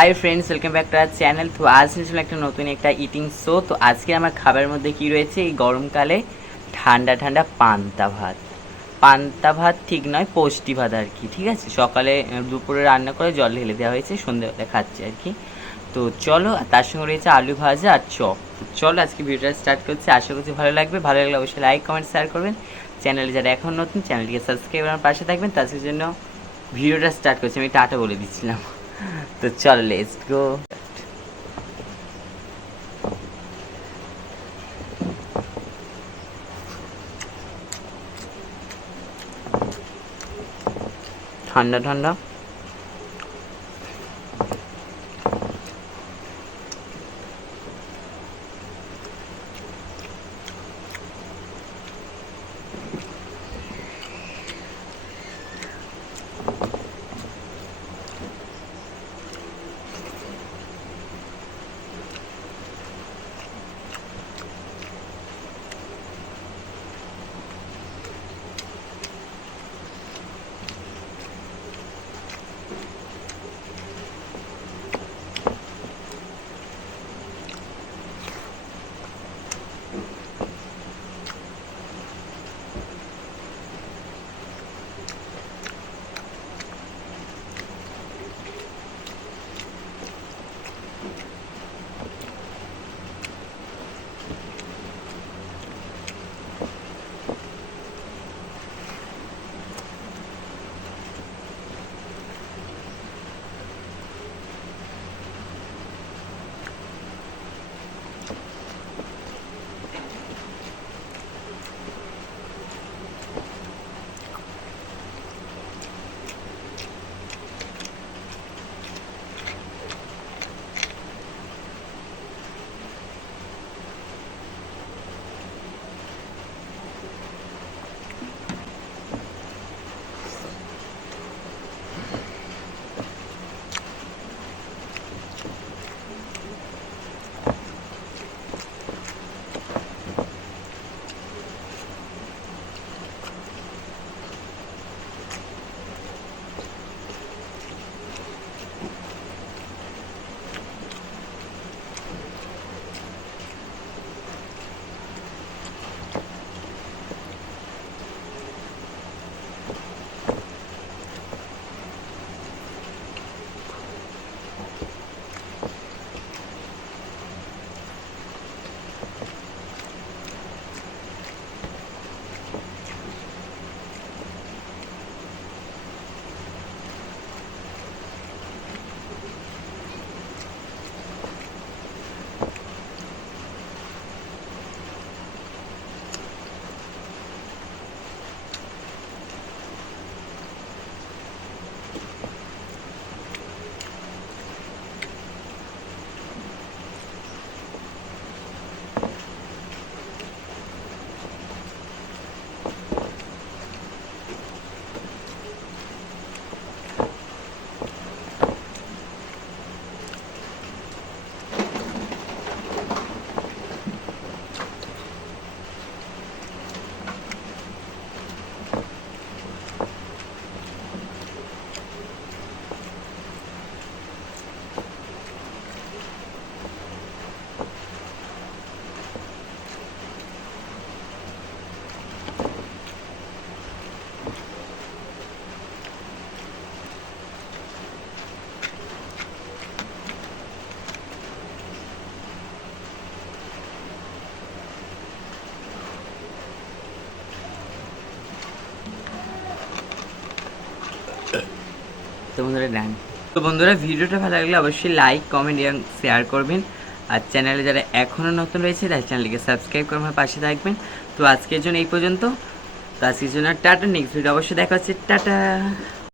Hi friends, welcome back to our channel. তো আজ নিয়েছিলাম একটা নতুন একটা ইটিং শো। তো আজকে আমার খাবারের মধ্যে কি রয়েছে, এই গরমকালে ঠান্ডা ঠান্ডা পান্তা ভাত। পান্তা ভাত ঠিক নয়, পোস্টি ভাত আর কি। ঠিক আছে, সকালে দুপুরে রান্না করে জল ঢেলে দেওয়া হয়েছে, সন্ধ্যেবেলা খাচ্ছে আর কি। তো চলো, তার সঙ্গে রয়েছে আলু ভাজা আর চপ। তো চলো আজকে ভিডিওটা স্টার্ট করছি, আশা করছি ভালো লাগবে। ভালো লাগলে অবশ্যই লাইক কমেন্ট শেয়ার করবেন। চ্যানেলে যারা এখন নতুন, চ্যানেলটিকে সাবস্ক্রাইব করার পাশে থাকবেন। তার জন্য ভিডিওটা স্টার্ট করছি, আমি টাটা বলে দিচ্ছিলাম। তো চলো, লেটস গো। ঠান্ডা ঠান্ডা তো বন্ধুরা ডান। তো বন্ধুরা, ভিডিওটা ভালো লাগলে অবশ্যই লাইক কমেন্ট এবং শেয়ার করবেন। আর চ্যানেলে যারা এখনও নতুন রয়েছে তার চ্যানেলটিকে সাবস্ক্রাইব করে আমার পাশে থাকবেন। তো আজকের জন্য এই পর্যন্ত। তো আজকের জন্য টাটা। নেক্সট ভিডিও অবশ্যই দেখা হচ্ছে। টাটা।